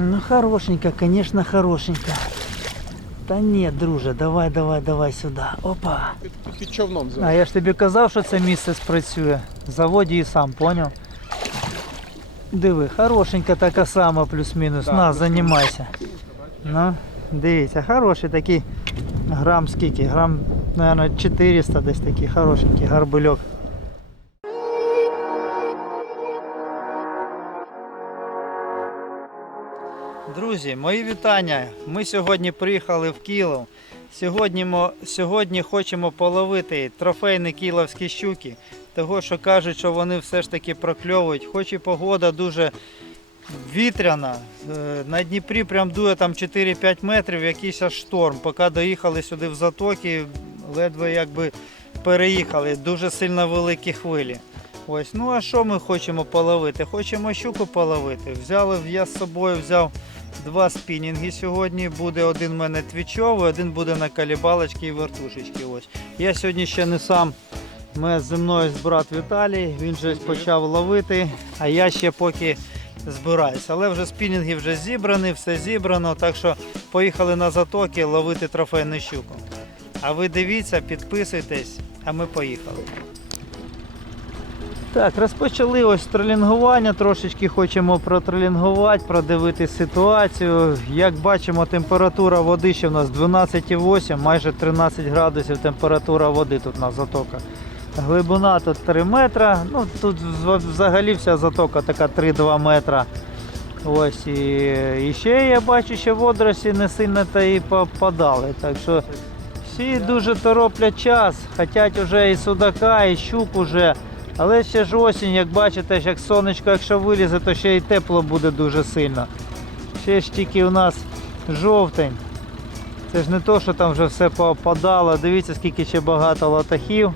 Ну хорошенько, конечно, хорошенько. Та ні, друже, давай, давай, давай сюди. Опа. Під, під човном А я ж тобі казав, що це місце спрацює. Заводі і сам, поняв? Диви, хорошенька така сама, плюс-мінус. Да, На, займайся. Ну, дивіться, хороший такий грам скільки? Грам, мабуть, 400 десь такий хорошенький гарбильок. Друзі, мої вітання. Ми сьогодні приїхали в Кілов. Сьогодні, мо- сьогодні хочемо половити трофейні кіловські щуки. Того, що кажуть, що вони все ж таки прокльовують. Хоч і погода дуже вітряна. Е, На Дніпрі прям дує там 4-5 метрів, якийсь аж шторм. Поки доїхали сюди в затоки, ледве якби переїхали. Дуже сильно великі хвилі. Ось, ну а що ми хочемо половити? Хочемо щуку половити. Взяли, я з собою взяв два спінінги сьогодні. Буде один в мене твічовий, один буде на калібалочки і вертушечки. Ось. Я сьогодні ще не сам. Ми зі мною брат Віталій, він вже почав ловити, а я ще поки збираюся. Але вже спінінги вже зібрані, все зібрано, так що поїхали на затоки ловити трофейну щуку. А ви дивіться, підписуйтесь, а ми поїхали. Так, розпочали ось тролінгування, трошечки хочемо протролінгувати, продивити ситуацію. Як бачимо, температура води ще в нас 12,8, майже 13 градусів температура води тут на затоках. Глибина тут 3 метра, ну тут взагалі вся затока така 3-2 метра. Ось і, і ще я бачу, що водорості не сильно та і попадали. Так що всі дуже тороплять час, хочуть вже і судака, і щук уже. Але ще ж осінь, як бачите, як сонечко, якщо вилізе, то ще й тепло буде дуже сильно. Ще ж тільки у нас жовтень. Це ж не то, що там вже все попадало. Дивіться, скільки ще багато латахів.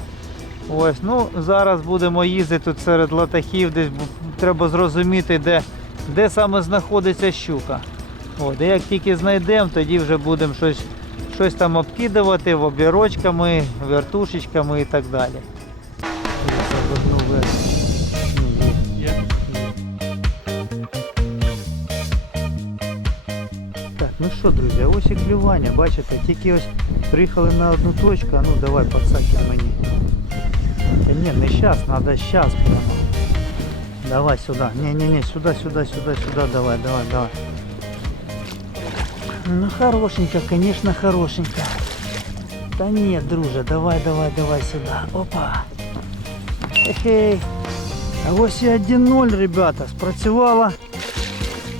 Ось, ну зараз будемо їздити тут серед латахів, десь треба зрозуміти, де, де саме знаходиться щука. От, і як тільки знайдемо, тоді вже будемо щось, щось там обкидувати обірочками, вертушечками і так далі. що, друзі, ось і клювання, бачите, тільки ось приїхали на одну точку, а ну давай подсакер мені. Та ні, не зараз, треба зараз прямо. Давай сюди. Не-не-не, сюди, сюди, сюди, сюди, давай, давай, давай. Ну хорошенько, конечно, хорошенько. Та ні, друже, давай, давай, давай сюди. Опа. Хе-хей. А ось і 1-0, ребята, спрацювала.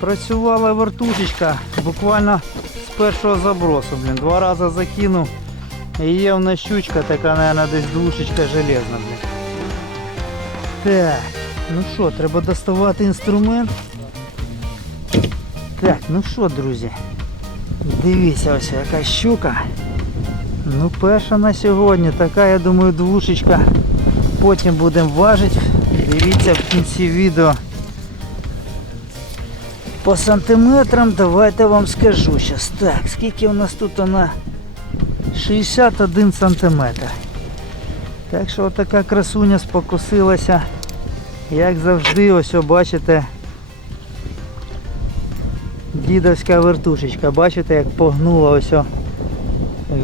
Спрацювала вертушечка буквально з першого забросу, блін. Два рази закинув. І є в нас щучка така, наверное, десь душечка железна, блін. Так, ну що, треба доставати інструмент. Так, ну що, друзі. Дивіться ось яка щука. Ну, перша на сьогодні, така, я думаю, двушечка. Потім будемо важити. Дивіться в кінці відео. По сантиметрам давайте вам скажу зараз. Так, скільки у нас тут вона? 61 сантиметр. Так що така красуня спокусилася. Як завжди, ось бачите. Дідовська вертушечка. Бачите, як погнула ось.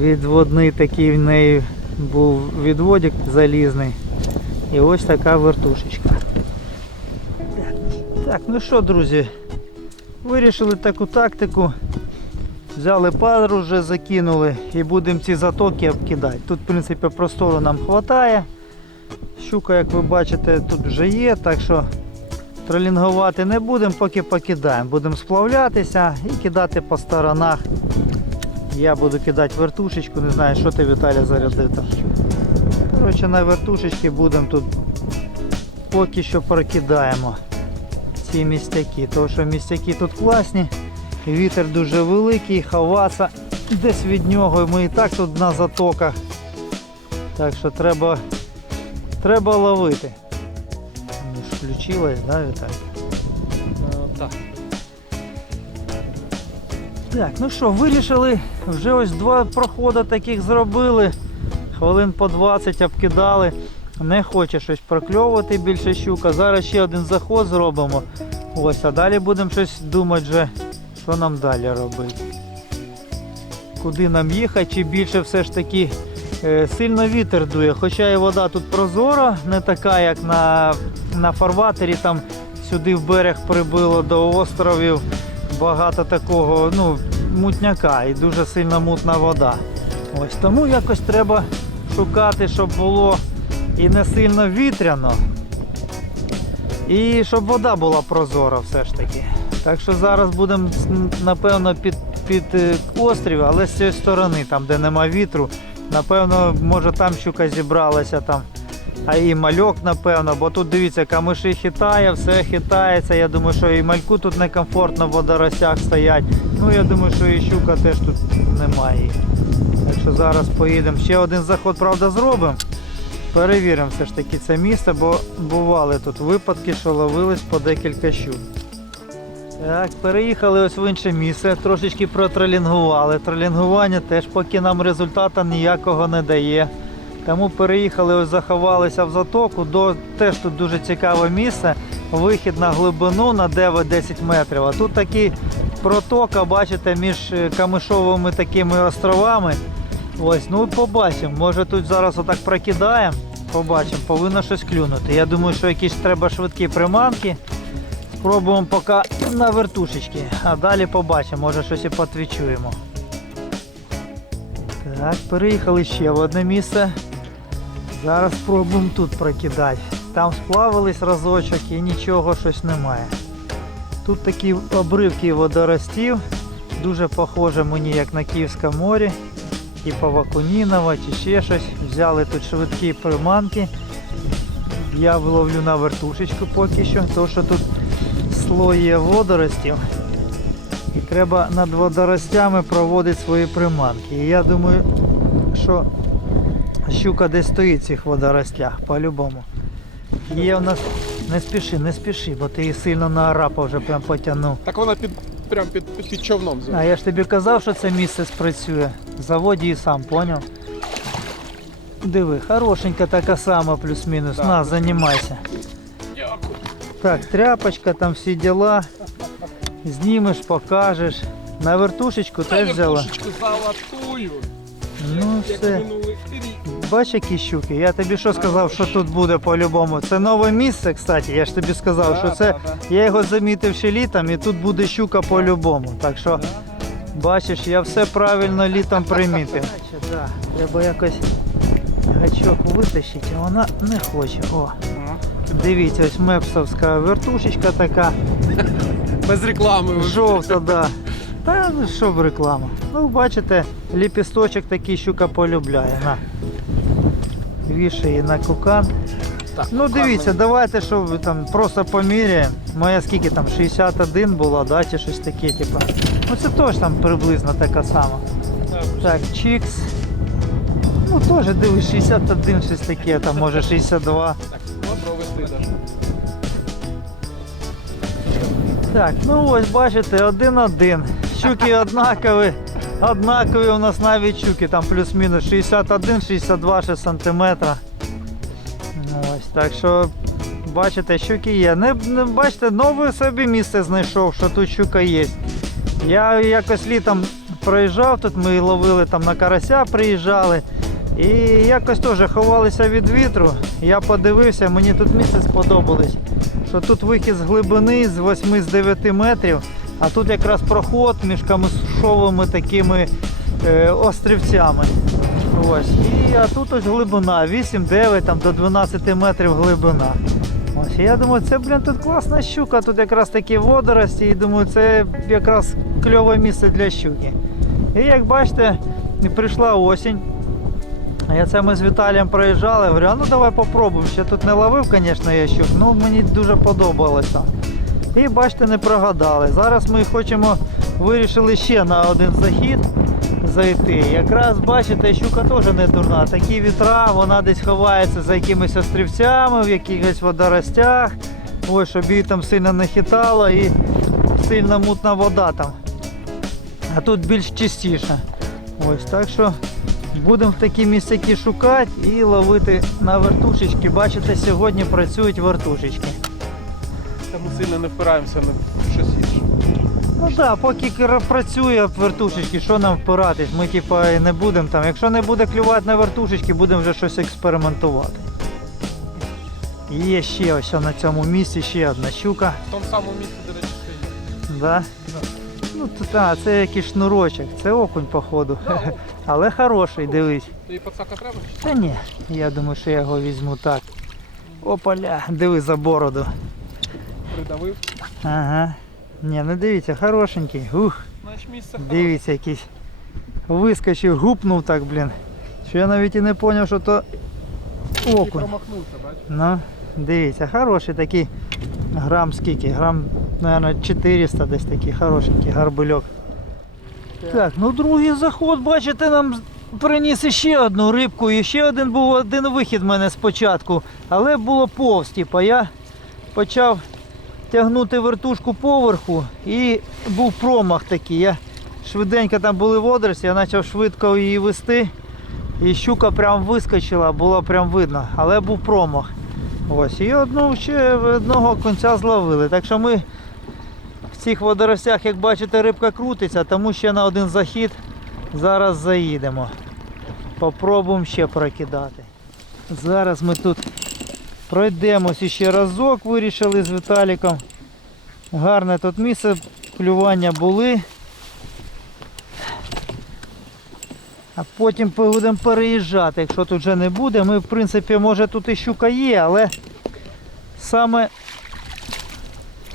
Відводний такий в неї був відводик залізний. І ось така вертушечка. Так, ну що, друзі, вирішили таку тактику. Взяли пару вже закинули і будемо ці затоки обкидати. Тут, в принципі, простору нам вистачає. Щука, як ви бачите, тут вже є, так що тролінгувати не будемо, поки покидаємо. Будемо сплавлятися і кидати по сторонах. Я буду кидати вертушечку, не знаю, що ти Віталя зарядив там. Коротше, на вертушечки будемо тут поки що прокидаємо ці містяки. Тому що містяки тут класні. Вітер дуже великий, ховатися десь від нього. Ми і так тут на затоках. Так що треба, треба ловити. Ж включилась, да, Віталій? Так. Так, ну що, вирішили, вже ось два проходи таких зробили. Хвилин по 20 обкидали. Не хоче щось прокльовувати більше щука. Зараз ще один заход зробимо. Ось, а далі будемо щось думати вже Що нам далі робити? Куди нам їхати? Чи більше все ж таки е, сильно вітер дує? Хоча і вода тут прозора, не така, як на, на фарватері, там сюди в берег прибило до островів багато такого ну, мутняка і дуже сильно мутна вода. Ось тому якось треба шукати, щоб було і не сильно вітряно, і щоб вода була прозора все ж таки. Так що зараз будемо напевно під, під е, острів, але з цієї сторони, там де нема вітру. Напевно, може там щука зібралася там. А і мальок, напевно, бо тут дивіться, камиші хитає, все хитається. Я думаю, що і мальку тут некомфортно в водоростях стоять. Ну я думаю, що і щука теж тут немає. Так що зараз поїдемо. Ще один заход, правда, зробимо. Перевіримо все ж таки це місце, бо бували тут випадки, що ловились по декілька щук. Так, переїхали ось в інше місце, трошечки протролінгували. Тролінгування теж поки нам результату ніякого не дає. Тому переїхали, ось заховалися в затоку. До, теж тут дуже цікаве місце. Вихід на глибину на 9-10 метрів. А тут такі протока, бачите, між е, камишовими такими островами. Ось, ну побачимо. Може тут зараз отак прокидаємо. Побачимо, повинно щось клюнути. Я думаю, що якісь треба швидкі приманки. Спробуємо поки на вертушечки, а далі побачимо, може щось і потвічуємо. Так, переїхали ще в одне місце. Зараз спробуємо тут прокидати. Там сплавились разочок і нічого щось немає. Тут такі обривки водоростів, дуже похоже мені як на Київське морі, типу Вакунінова чи ще щось. Взяли тут швидкі приманки. Я ловлю на вертушечку поки що, тому що тут слой є водоростів. І треба над водоростями проводити свої приманки. І я думаю, що щука десь стоїть в цих водоростях, по-любому. Є у нас. Не спіши, не спіши, бо ти її сильно на арапа вже прям потягнув. Так вона під, прям під, під, човном. А я ж тобі казав, що це місце спрацює. Заводі і сам, поняв? Диви, хорошенька така сама, плюс-мінус. Так. На, займайся. Дякую. Так, тряпочка, там всі діла. Знімеш, покажеш. На вертушечку теж взяла. золотую. Ну як все. Минулий рік. Бач, які щуки. Я тобі що сказав, що тут буде по-любому. Це нове місце, кстати. Я ж тобі сказав, що це. Я його замітив ще літом і тут буде щука по-любому. Так що, бачиш, я все правильно літом примітив. Треба якось гачок витащити, а вона не хоче. О, дивіться, ось мепсовська вертушечка така, Без реклами. жовта, да. Та ну що в рекламу. Ну, бачите, ліпісточок такий щука полюбляє. На. Вішає на кукан. Так, Ну дивіться, давайте що ви там просто поміряємо. Моя скільки там 61 була, да, чи щось таке, типу. Ну це теж там приблизно така сама. Так, Так, чікс. Ну теж дивись, 61 щось таке, там може 62. Так, ну, провести даже. Так, ну ось бачите, один-один. Щуки однакові. Однакові у нас навіть щуки, там плюс-мінус 61-62 ще сантиметра. Ну, Ось, так що бачите, щуки є. Не, не бачите, нове собі місце знайшов, що тут щука є. Я якось літом проїжджав, тут ми ловили там на карася, приїжджали. І якось теж ховалися від вітру. Я подивився, мені тут місце сподобалось. Що тут вихід з глибини з 8-9 метрів, а тут якраз проход між камишовими такими е, острівцями. Ось. І а тут ось глибина, 8-9 там, до 12 метрів глибина. Ось. І я думаю, це блін, тут класна щука, тут якраз такі водорості, і думаю, це якраз кльове місце для щуки. І як бачите, прийшла осінь. Я це ми з Віталієм проїжджали, говорю, а ну давай попробуємо. Ще тут не ловив, звісно, я щук, ну мені дуже подобалося. І бачите, не прогадали. Зараз ми хочемо, вирішили ще на один захід зайти. Якраз бачите, щука теж не дурна. Такі вітра, вона десь ховається за якимись острівцями, в якихось водоростях. Ось, щоб її там сильно не хитало і сильно мутна вода там. А тут більш чистіше. Ось так що будемо в такі місцяки шукати і ловити на вертушечки. Бачите, сьогодні працюють вертушечки. Ми сильно не впираємося на щось інше. Ну да, поки працює вертушечки, що нам впиратись? Ми типа і не будемо там. Якщо не буде клювати на вертушечки, будемо вже щось експериментувати. Є ще ось на цьому місці ще одна щука. В тому самому місці, до речі, стоїть. Да? Ну, то, та, це якийсь шнурочок, це окунь, походу. Але хороший, дивись. Тобі пацака треба? Та ні, я думаю, що я його візьму так. Опаля, диви за бороду. Придавив. Ага. Ні, ну дивіться, хорошенький. Ух, дивіться якийсь. Вискочив, гупнув так, блін. Що я навіть і не зрозумів, що то окунь. промахнувся, бачиш? Ну, дивіться, хороший такий. Грам скільки? Грам, мабуть, 400 десь такий хорошенький гарбельок. Так, ну другий заход, бачите, нам приніс ще одну рибку. І ще один був один вихід в мене спочатку. Але було повз. Типа я почав тягнути вертушку поверху і був промах такий. Я швиденько там були водорості, я почав швидко її вести. І щука прям вискочила, було прям видно, але був промах. Ось, і одну ще одного кінця зловили. Так що ми в цих водоростях, як бачите, рибка крутиться, тому ще на один захід зараз заїдемо. Попробуємо ще прокидати. Зараз ми тут пройдемось ще разок, вирішили з Віталіком. Гарне тут місце, клювання були. А потім будемо переїжджати, якщо тут вже не буде. Ми, в принципі, може тут і щука є, але саме,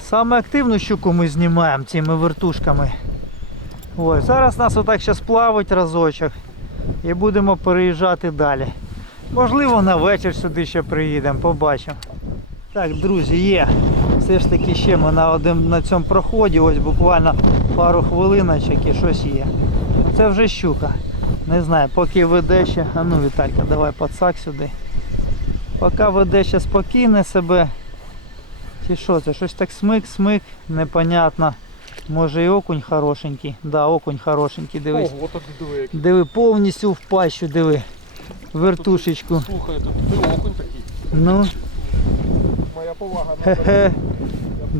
саме активну щуку ми знімаємо цими вертушками. Ось, зараз нас отак ще сплавить разочок і будемо переїжджати далі. Можливо, на вечір сюди ще приїдемо, побачимо. Так, друзі, є. Все ж таки ще ми на, один, на цьому проході, ось буквально пару хвилиночок і щось є. Це вже щука. Не знаю, поки веде ще. А ну Віталька, давай пацак сюди. Поки веде ще спокійне себе. Чи що це? Щось так смик, смик, непонятно. Може і окунь хорошенький. Да, окунь хорошенький, дивись. Ого. Диви, повністю в пащу, диви. Вертушечку. Слухай, тут ти окунь такий. Ну, Моя повага. хе-хе.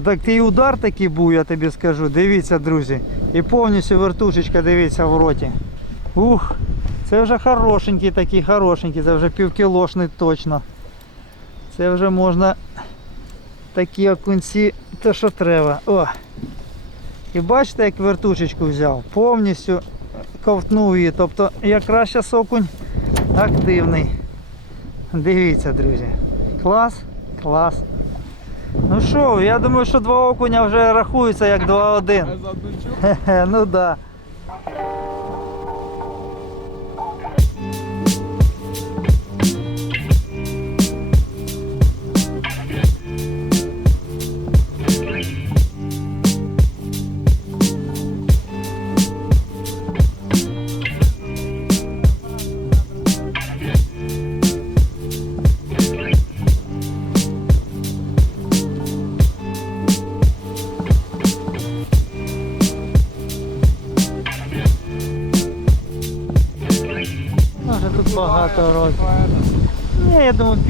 Так ти удар такий був, я тобі скажу. Дивіться, друзі. І повністю вертушечка, дивіться в роті. Ух, це вже хорошенький такий, хорошенький, це вже півкілошний точно. Це вже можна такі окунці, то що треба. О! І бачите, як вертушечку взяв, повністю ковтнув її. Тобто якраз зараз окунь активний. Дивіться, друзі. Клас, клас. Ну що, я думаю, що два окуня вже рахуються як 2-1. Ну ну да.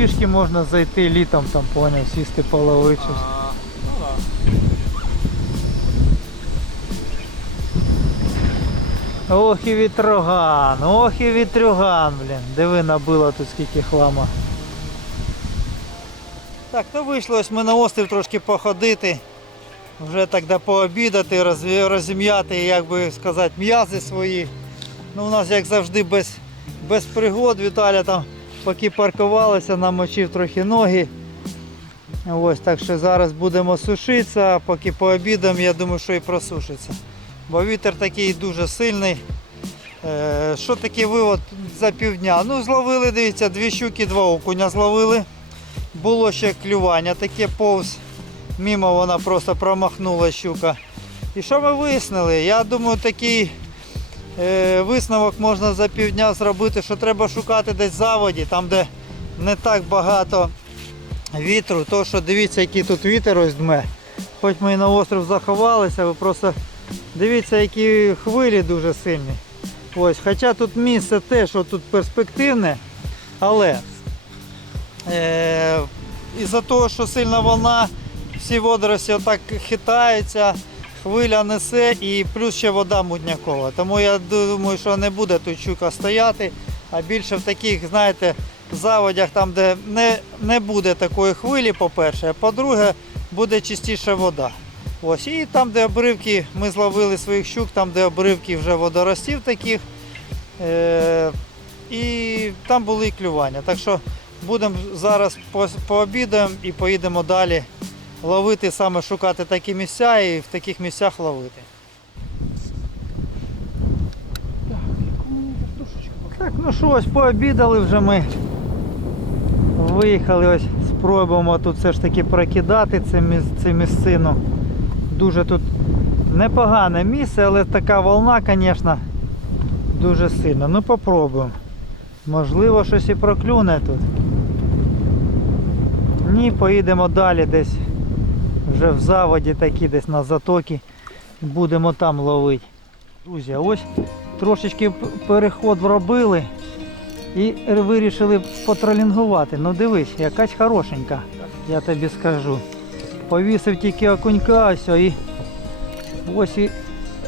Пішки можна зайти літом там поняв, сісти половити. Ну да. Ох і вітроган, ох і вітрюган, блін. Диви набило тут скільки хлама. Так, то вийшло ось ми на острів трошки походити. Вже так де пообідати, розім'яти, як би сказати, м'язи свої. Ну, у нас, як завжди, без, без пригод. Віталя там, поки паркувалися, намочив трохи ноги. Ось, так що зараз будемо сушитися, а поки пообідаємо, я думаю, що і просушиться. Бо вітер такий дуже сильний. Е, що таке вивод за півдня? Ну, зловили, дивіться, дві щуки, два окуня зловили. Було ще клювання таке повз. Мімо вона просто промахнула щука. І що ми вияснили? Я думаю, такий висновок можна за півдня зробити, що треба шукати десь заводі, там де не так багато вітру. То що дивіться, який тут вітер ось дме. Хоч ми і на остров заховалися, ви просто дивіться, які хвилі дуже сильні. Ось, хоча тут місце те, що тут перспективне, але е, із-за того, що сильна волна, всі водорості отак хитаються, хвиля несе і плюс ще вода мутнякова. Тому я думаю, що не буде тут щука стояти, а більше в таких, знаєте, заводях, там, де не, не буде такої хвилі, по-перше, а по-друге, буде чистіша вода. Ось, і там, де обривки, ми зловили своїх щук, там, де обривки вже водоростів таких. Е- і там були і клювання. Так що будемо зараз по- пообідаємо і поїдемо далі ловити, саме шукати такі місця і в таких місцях ловити. Так, ну що, ось пообідали вже ми. Виїхали ось, спробуємо тут все ж таки прокидати цю, міс- цю місцину. Дуже тут непогане місце, але така волна, звісно, дуже сильна. Ну попробуємо. Можливо, щось і проклюне тут. Ні, поїдемо далі десь вже в заводі такі десь на затокі. Будемо там ловити. Друзі, ось трошечки переход робили і вирішили потролінгувати. Ну дивись, якась хорошенька, я тобі скажу. Повісив тільки окунька ось і ось і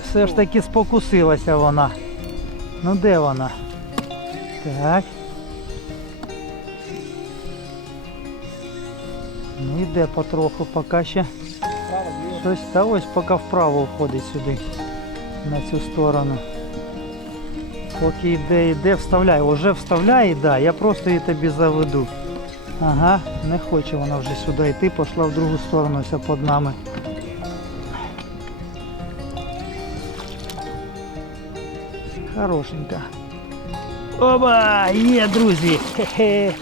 все ж таки спокусилася вона. Ну де вона? Так. Йде потроху, поки ще щось та ось поки вправо входить сюди, на цю сторону. Поки йде, йде, вставляє. Уже вставляє, да, я просто її тобі заведу. Ага, не хоче вона вже сюди йти, пішла в другу сторону, ось під нами. Хорошенька. Оба! Є, друзі! Хе-хе!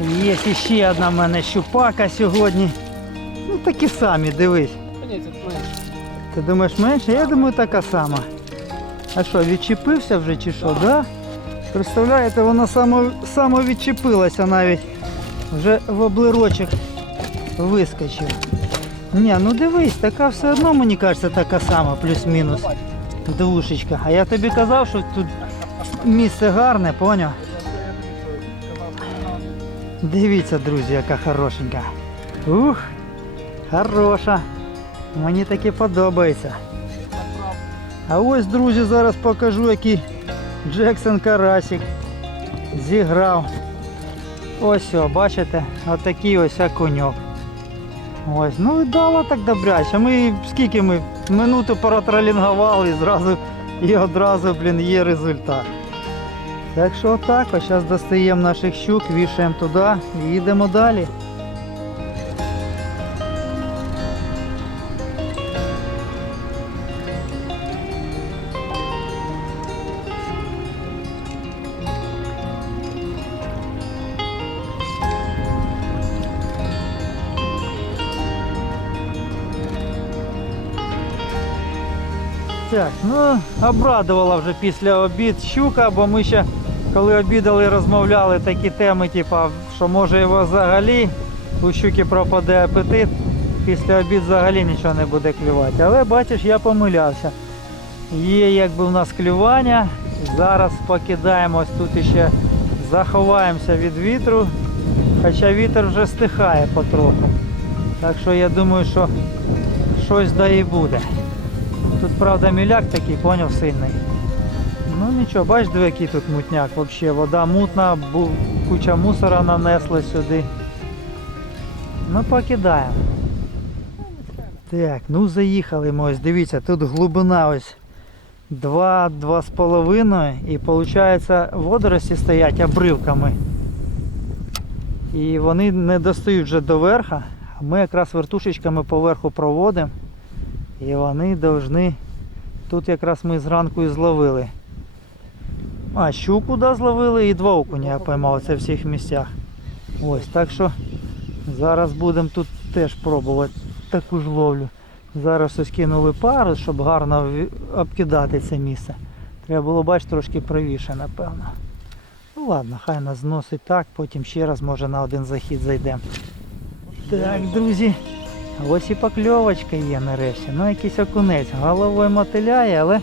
Є ще одна в мене щупака сьогодні. Ну такі самі, дивись. Ти думаєш менше? Я думаю така сама. А що, відчепився вже чи що, да? Представляєте, вона само, само відчепилася навіть. Вже в облирочок вискочив. Ні, ну дивись, така все одно, мені кажеться, така сама, плюс-мінус. Двушечка. А я тобі казав, що тут місце гарне, поняв? Дивіться, друзі, яка хорошенька. Ух, хороша. Мені таке подобається. А ось, друзі, зараз покажу, який Джексон Карасик зіграв. Ось, о, бачите, отакий ось окуньок. Ось, ну і дало так добряче. Ми скільки ми минуту протролінгували і зразу і одразу, блін, є результат. Так що отак, ось зараз достаємо наших щук, вішаємо туди і їдемо далі. Так, ну обрадувала вже після обід щука, бо ми ще коли обідали, розмовляли такі теми, типу, що може його взагалі у щуки пропаде апетит, після обід взагалі нічого не буде клювати. Але бачиш, я помилявся. Є якби в нас клювання. Зараз покидаємо ось тут іще заховаємося від вітру. Хоча вітер вже стихає потроху. Так що я думаю, що щось да і буде. Тут, правда, міляк такий, поняв, сильний. Ну нічого, бач, диви, який тут мутняк. Взагалі, вода мутна, куча мусора нанесла сюди. Ну, покидаємо. Так, ну заїхали ми ось, дивіться, тут глибина ось 2-2,5 і виходить водорості стоять обривками. І вони не достають вже до верха, ми якраз вертушечками поверху проводимо. І вони повинні. Тут якраз ми зранку і зловили. А, щуку да, зловили і два окуня я поймав це в всіх місцях. Ось, так що зараз будемо тут теж пробувати таку ж ловлю. Зараз ось кинули пару, щоб гарно обкидати це місце. Треба було бачити трошки правіше, напевно. Ну ладно, хай нас зносить так, потім ще раз може на один захід зайдемо. Так, друзі. Ось і покльовочка є нарешті. Ну якийсь окунець. Головою мотиляє, але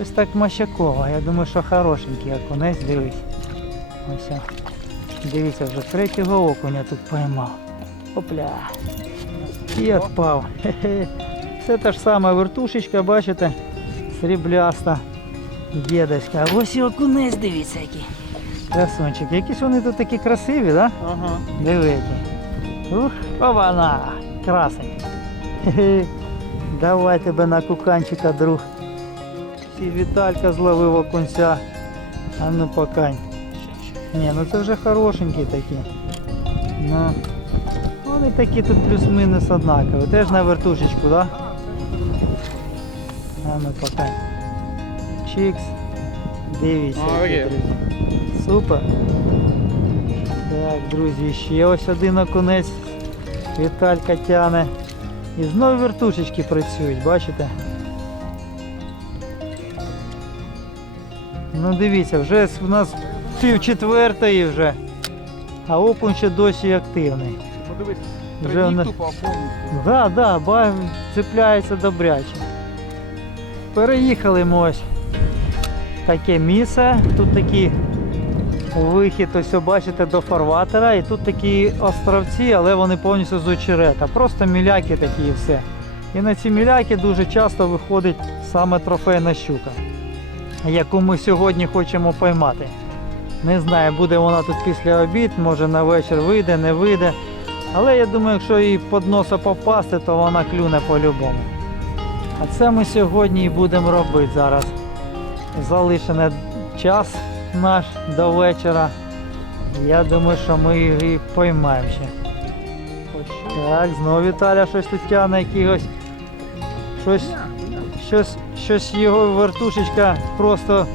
щось так мащаково. Я думаю, що хорошенький окунець, дивись. Ось. Дивіться, вже третього окуня тут поймав. Опля. І відпав. Хе-хе. Це та ж сама вертушечка, бачите? Срібляста дідочка. А ось і окунець, дивіться який. Красунчик. Якісь вони тут такі красиві, так? Да? Ага. Диви які. Ух, ована! Красень. Давай тебе на куканчика, друг. Сі Віталька зловив окунця. А ну покань. Ні, ну це вже хорошенькі такі. Ну. Вони такі тут плюс-мінус однакові. Теж на вертушечку, так? Да? А ну покань. Чікс. Дивіться. Супер. Так, друзі, ще ось один окунець. Віталька тяне. І знову вертушечки працюють, бачите? Ну дивіться, вже в нас пів четвертої вже, а окунь ще досі активний. Подивись, Вже вона- тупо повністю. Да, да, ба, цепляється добряче. Переїхали ми ось таке місце. Тут такий вихід, ось бачите, до фарватера. І тут такі островці, але вони повністю з очерета. Просто міляки такі і все. І на ці міляки дуже часто виходить саме трофейна щука, яку ми сьогодні хочемо поймати. Не знаю, буде вона тут після обід, може на вечір вийде, не вийде. Але я думаю, якщо їй під носа попасти, то вона клюне по-любому. А це ми сьогодні і будемо робити зараз. Залишений час наш до вечора. Я думаю, що ми її поймаємо ще. Так, знову Віталя щось тут тягне якихось. Щось, щось, щось його вертушечка просто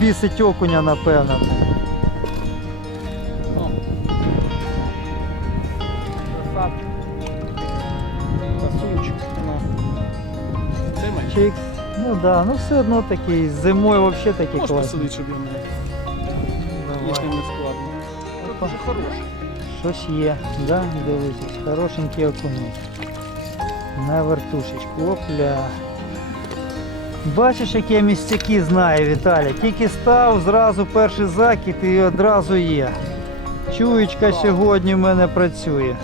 бісить окуня, напевно. О. Красавчик. Красунчик. Ну. Це. Чикс. Ну да, ну все одно такий, зимою взагалі такий Можеш класний. посадити, щоб я не, Давай. не складно. Дуже хороше. Щось є, да? Дивитесь, хорошенький окунець. На вертушечку. Опля. Бачиш, які я місцяки знаю, Віталя. Тільки став, зразу перший закид і одразу є. Чуєчка сьогодні в мене працює.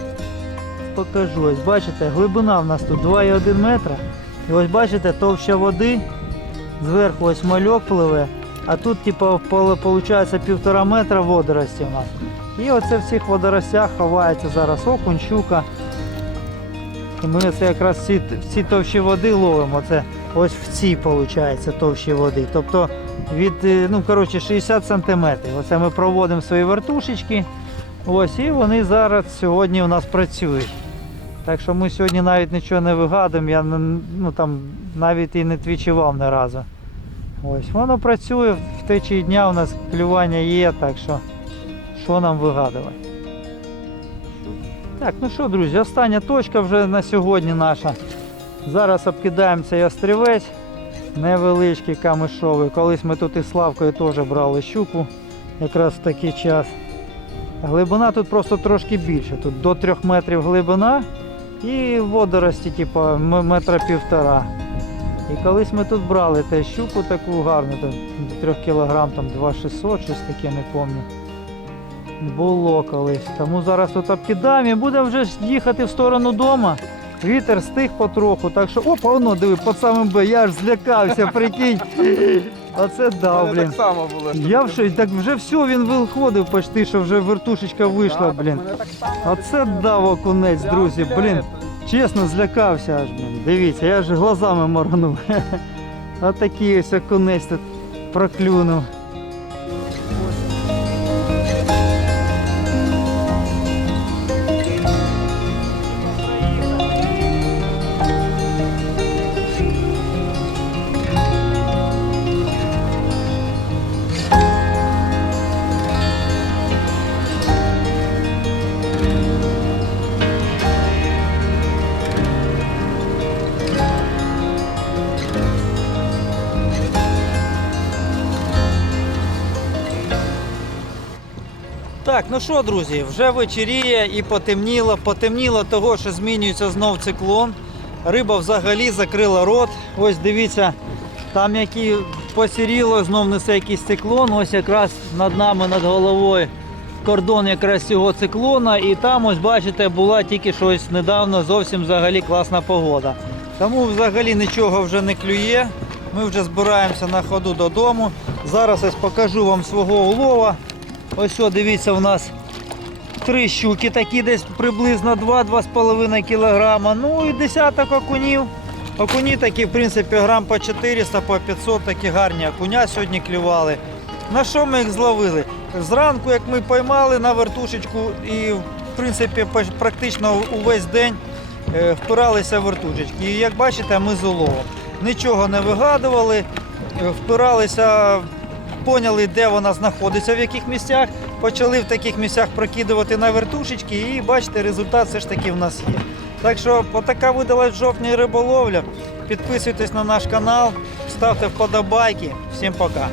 Покажу, ось бачите, глибина в нас тут 2,1 метра. І ось бачите, товща води, зверху ось мальок пливе, а тут типу, виходить півтора метра водорості у нас. І оце в цих водоростях ховається зараз окунь, щука. І ми це якраз в ці, товщі води ловимо. Це ось в цій виходить товщі води. Тобто від е, ну, коротше, 60 сантиметрів. Оце ми проводимо свої вертушечки. Ось, і вони зараз сьогодні у нас працюють. Так що ми сьогодні навіть нічого не вигадуємо, я ну, там, навіть і не твічував ні разу. Ось, воно працює, в течії дня у нас клювання є, так що що нам вигадувати. Так, ну що, друзі, остання точка вже на сьогодні наша. Зараз обкидаємо цей острівець невеличкий камишовий. Колись ми тут із Славкою теж брали щуку, якраз в такий час. Глибина тут просто трошки більше. Тут до 3 метрів глибина і водорості, типу, метра півтора. І колись ми тут брали теж щуку таку гарну, там, до 3 кг, там 2600, щось таке, не пам'ятаю. Було колись. Тому зараз тут обкидаємо і буде вже їхати в сторону дома. Вітер стих потроху, так що опа, воно диви, по самим Б, я аж злякався, прикинь. Оце дав, Мене блін. так само було. Я в так вже все, він виходив почти, що вже вертушечка вийшла, блін. Мене так само. Оце дав окунець, друзі, блін. Чесно, злякався аж, блін. Дивіться, я ж глазами моргнув. Отакий ось окунець тут проклюнув. Ну що, друзі, вже вечеріє і потемніло. Потемніло того, що змінюється знов циклон. Риба взагалі закрила рот. Ось дивіться, там які посіріло, знов несе якийсь циклон. Ось якраз над нами, над головою кордон якраз цього циклона. І там, ось бачите, була тільки щось недавно зовсім взагалі класна погода. Тому взагалі нічого вже не клює. Ми вже збираємося на ходу додому. Зараз ось покажу вам свого улова. Ось дивіться, у нас три щуки, такі десь приблизно 2-2,5 кг. Ну і десяток окунів. Окуні такі, в принципі, грам по 400, по 500 такі гарні окуня сьогодні клювали. На що ми їх зловили? Зранку, як ми поймали на вертушечку і, в принципі, практично увесь день е, впиралися вертушечки. І як бачите, ми з уловом. Нічого не вигадували, е, впиралися, поняли, де вона знаходиться, в яких місцях, почали в таких місцях прокидувати на вертушечки і бачите, результат все ж таки в нас є. Так що отака видалась в жовтні риболовля. Підписуйтесь на наш канал, ставте вподобайки. Всім пока.